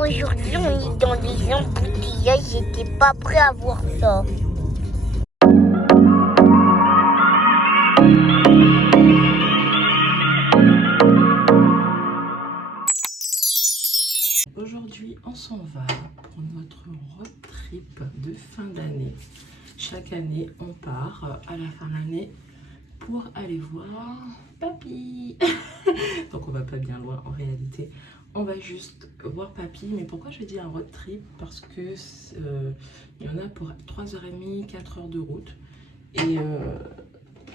Aujourd'hui, on est dans les embouteillages. J'étais pas prêt à voir ça. Aujourd'hui, on s'en va pour notre road trip de fin d'année. Chaque année, on part à la fin de l'année pour aller voir papy. Donc, on va pas bien loin en réalité. On va juste voir papy. Mais pourquoi je dis un road trip? Parce que il y en a pour 3h30, 4 heures de route. Et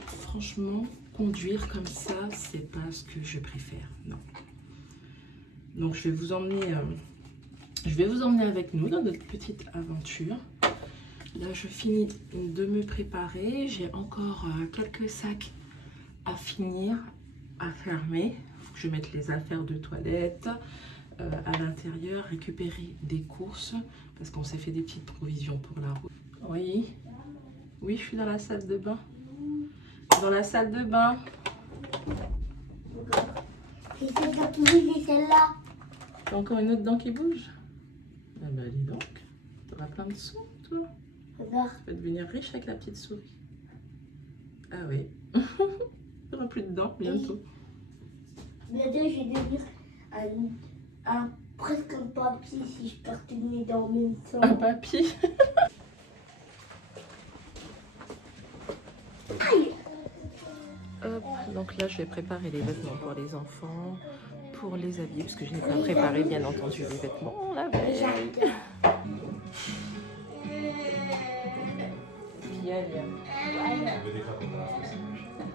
franchement, conduire comme ça, c'est pas ce que je préfère. Non. Donc, je vais vous emmener avec nous dans notre petite aventure. Là, je finis de me préparer. J'ai encore quelques sacs à finir, à fermer. Il faut que je mette les affaires de toilette à l'intérieur, récupérer des courses parce qu'on s'est fait des petites provisions pour la route. Oui, oui, je suis dans la salle de bain. Dans la salle de bain. C'est celle-là qui bouge et celle-là. T'as encore une autre dent qui bouge? Ah bah dis donc, t'auras plein de sous, toi. Regarde. Tu vas devenir riche avec la petite souris. Ah oui. T'auras plus de dents bientôt. Bientôt, je vais devenir presque un papy si je perds toutes mes dents en même temps. Un papy. Hop, donc là je vais préparer les vêtements pour les enfants, pour les habiller, parce que je n'ai pas préparé bien entendu les vêtements la veille. Puis elle,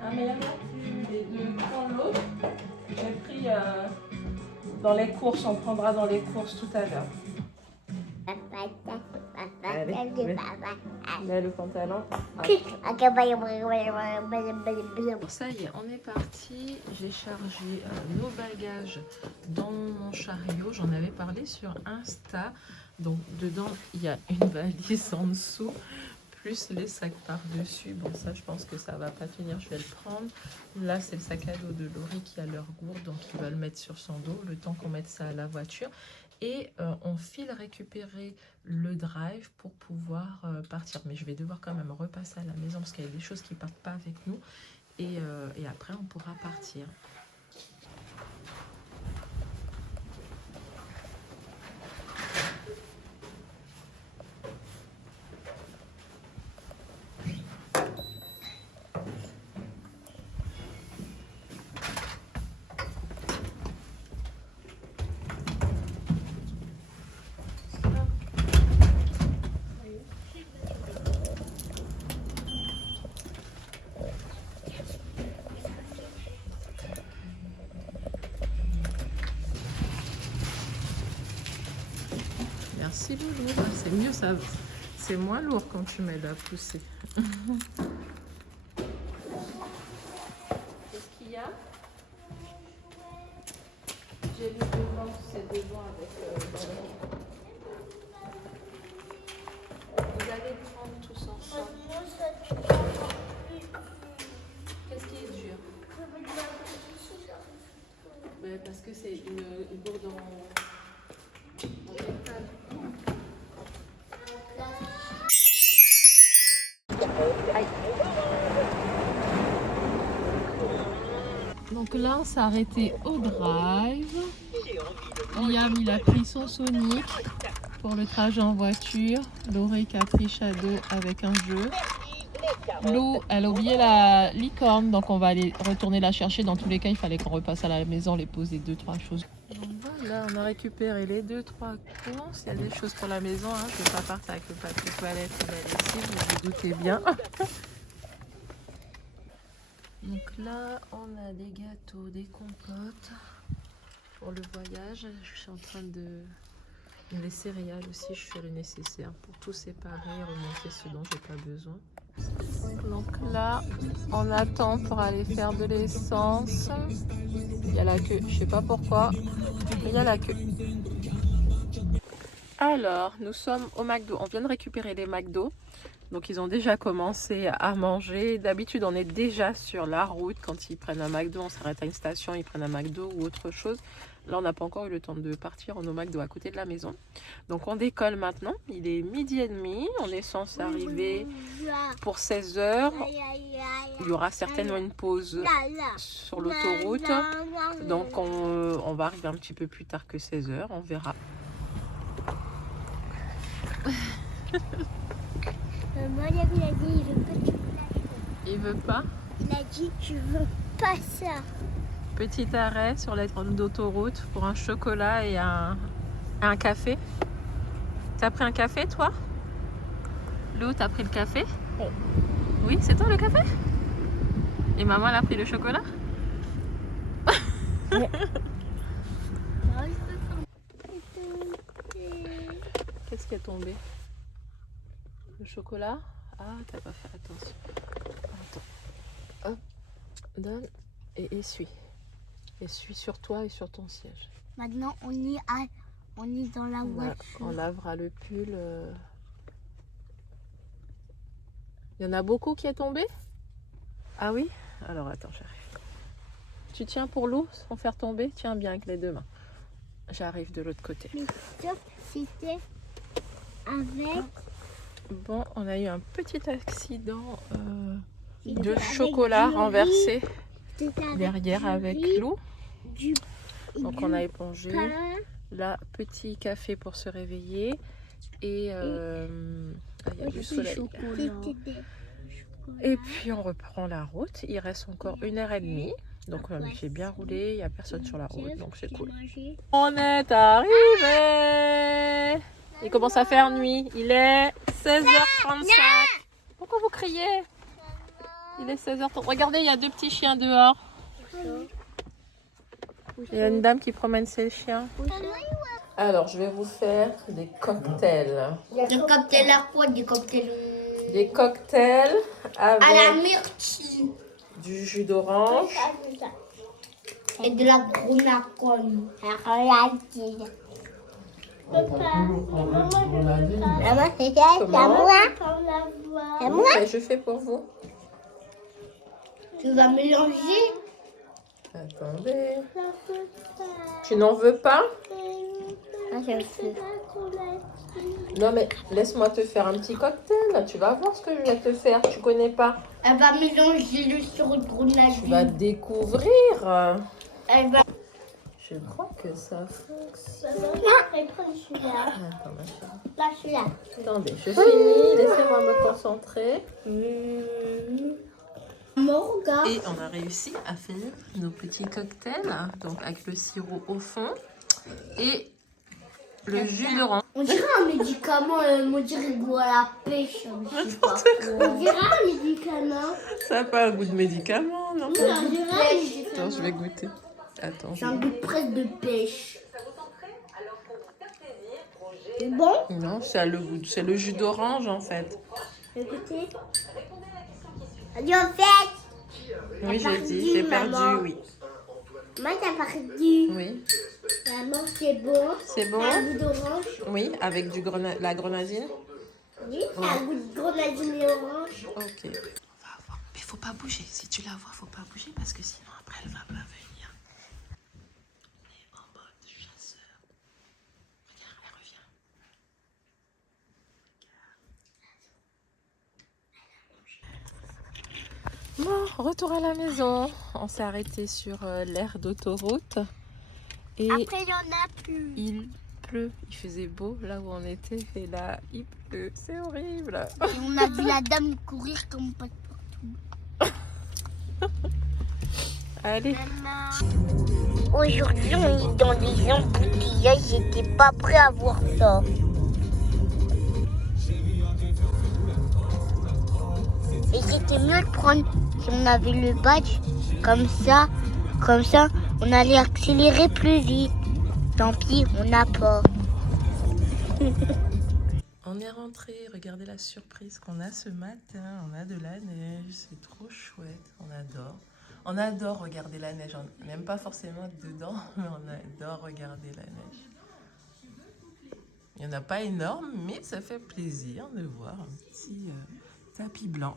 ah mais et de prendre l'autre, j'ai pris dans les courses, on prendra dans les courses tout à l'heure. Mets le pantalon. Bon, ça y est, on est parti. J'ai chargé nos bagages dans mon chariot. J'en avais parlé sur Insta. Donc dedans, il y a une valise en dessous, plus les sacs par-dessus. Bon, ça, je pense que ça va pas tenir. Je vais le prendre. Là, c'est le sac à dos de Laurie qui a leur gourde. Donc, il va le mettre sur son dos le temps qu'on mette ça à la voiture. Et on file récupérer le drive pour pouvoir partir. Mais je vais devoir quand même repasser à la maison parce qu'il y a des choses qui ne partent pas avec nous. Et après, on pourra partir. Merci Loulou, c'est mieux ça, c'est moins lourd quand tu m'aides à pousser. Qu'est-ce qu'il y a? J'ai lu devant, c'est devant avec vous allez prendre tous ensemble. Qu'est-ce qui est dur? Ben, parce que c'est une gourde en métal. Donc là, on s'est arrêté au drive. Liam, il a pris son Sonic pour le trajet en voiture. Laurie qui a pris Shadow avec un jeu. Lou, elle a oublié la licorne, donc on va aller retourner la chercher. Dans tous les cas, il fallait qu'on repasse à la maison, les poser 2-3 choses. Donc voilà, on a récupéré les 2-3 courses. Il y a des choses pour la maison. Hein. Je ne vais pas partir avec le papier toilette et la lessive, vous vous doutez bien. Donc là, on a des gâteaux, des compotes pour le voyage. Je suis en train de... Les céréales aussi, je fais le nécessaire pour tout séparer, remonter ce dont j'ai pas besoin. Donc là, on attend pour aller faire de l'essence. Il y a la queue, je sais pas pourquoi, il y a la queue. Alors, nous sommes au McDo. On vient de récupérer les McDo. Donc ils ont déjà commencé à manger. D'habitude on est déjà sur la route. Quand ils prennent un McDo, on s'arrête à une station, ils prennent un McDo ou autre chose. Là, on n'a pas encore eu le temps de partir. On est au McDo à côté de la maison. Donc, on décolle maintenant. Il est 12h30. On est censé arriver pour 16h. Il y aura certainement une pause sur l'autoroute. Donc, on va arriver un petit peu plus tard que 16h. On verra. Moi, il a dit, il veut pas de chocolat. Il veut pas? Il a dit, je veux pas ça. Petit arrêt sur la route d'autoroute pour un chocolat et un café. T'as pris un café, toi? Lou, t'as pris le café? Oui. Oui, c'est toi le café? Et maman, elle a pris le chocolat? Qu'est-ce qui est tombé? Le chocolat? Ah, t'as pas fait attention. Attends. Hop. Donne et essuie. Essuie sur toi et sur ton siège. Maintenant, on est dans la voiture. On lavera le pull. Il y en a beaucoup qui est tombé? Ah oui? Alors attends, j'arrive. Tu tiens pour l'eau sans faire tomber? Tiens bien avec les deux mains. J'arrive de l'autre côté. Mais sauf c'était avec... Bon, on a eu un petit accident de avec chocolat du renversé riz, derrière avec Lou. Donc on a épongé. pain. Là, petit café pour se réveiller. Et il y a du soleil. Et puis on reprend la route. Il reste encore 1h30. Donc j'ai bien roulé. Il n'y a personne sur la route. Donc c'est cool. On est arrivé. Il commence à faire nuit. Il est 16h35. Pourquoi vous criez? Il est 16h30. Regardez, il y a 2 petits chiens dehors. Il y a une dame qui promène ses chiens. Alors, je vais vous faire des cocktails. Des cocktails à quoi? Des cocktails Des cocktails à la avec myrtille du jus d'orange. et de la grenadine. Maman, c'est ça, c'est à moi. C'est à moi. Et je fais pour vous. Tu vas mélanger. Attendez. Tu n'en veux pas? Je veux. Non, mais laisse-moi te faire un petit cocktail. Tu vas voir ce que je vais te faire. Tu connais pas. Elle va mélanger le sirop de Tu grenadine. vas découvrir. Elle va... Je crois que ça fonctionne. Elle prend celui-là. Attends, ma chérie. Là, celui-là. Attendez, je finis. Laissez-moi me concentrer. Morga. Et on a réussi à faire nos petits cocktails, donc avec le sirop au fond et le jus d'orange. On dirait un médicament, on dirait goût à la pêche. Je sais pas. On dirait un médicament. Ça n'a pas un goût de médicament, non? On dirait un médicament. Attends, je vais goûter. Attends. J'ai un goût presque de pêche. C'est bon? Non, c'est le jus d'orange en fait. Écoutez. Allez, en fait. Oui, j'ai perdu, dit, j'ai perdu, maman. oui. Moi, t'as perdu. Oui, Maman, c'est bon. c'est bon? T'as un goût d'orange. Oui, avec la grenadine. Oui, t'as un goût de grenadine et orange. Ok. On va voir. Mais faut pas bouger. Si tu la vois, faut pas bouger parce que sinon après elle va pas venir. On est en mode chasseur. Regarde, elle revient. Bon, retour à la maison. On s'est arrêté sur l'aire d'autoroute. Et Après, il y en a plus. il pleut. Il faisait beau là où on était. Et là, il pleut. C'est horrible. Et on a vu la dame courir comme pas de partout. Allez. Aujourd'hui, on est dans les embouteillages. J'étais pas prêt à voir ça. Et c'était mieux de prendre si on avait le badge. Comme ça, on allait accélérer plus vite. Tant pis, on n'a pas. On est rentré, regardez la surprise qu'on a ce matin. On a de la neige, c'est trop chouette, on adore. On adore regarder la neige, on n'aime pas forcément être dedans, mais on adore regarder la neige. Il n'y en a pas énorme, mais ça fait plaisir de voir un petit tapis blanc.